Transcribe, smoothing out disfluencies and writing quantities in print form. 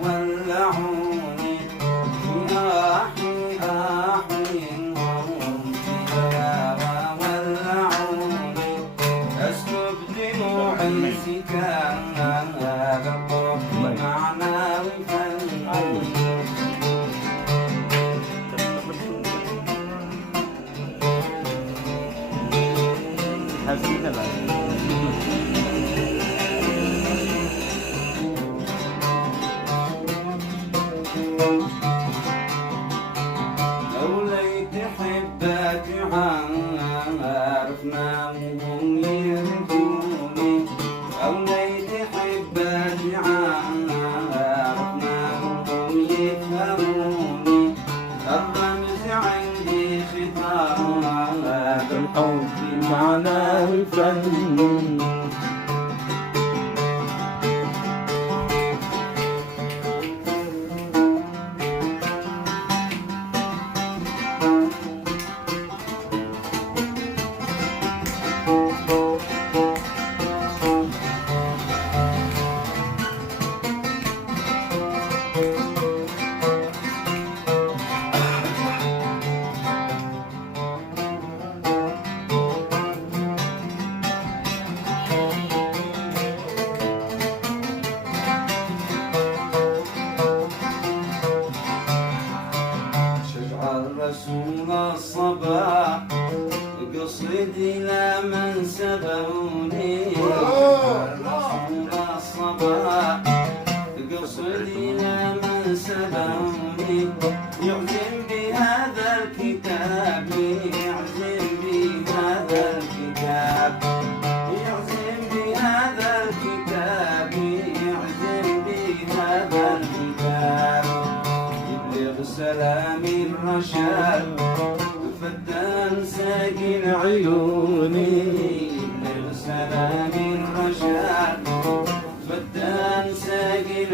وولعوني في أحيانهم فيها وولعوني أسكب دموعي سكانا بالطب معناوي حسينا بقى. لو ليت حبك عارفنا وهم يهدوني لو ليت حبك عارفنا وهم يفهموني الرمز عندي خطاب الحب معناه الفن رسول الصباح قصدي لا من سبوني رسول الصباح قصدي لا من سبوني يعزم بهذا الكتاب يعزم بهذا الكتاب يعزم بهذا الكتاب يعزم بهذا الكتاب يبلغ سلام الرشاد فدان ساقي عيوني يبلغ سلام الرشاد فدان ساقي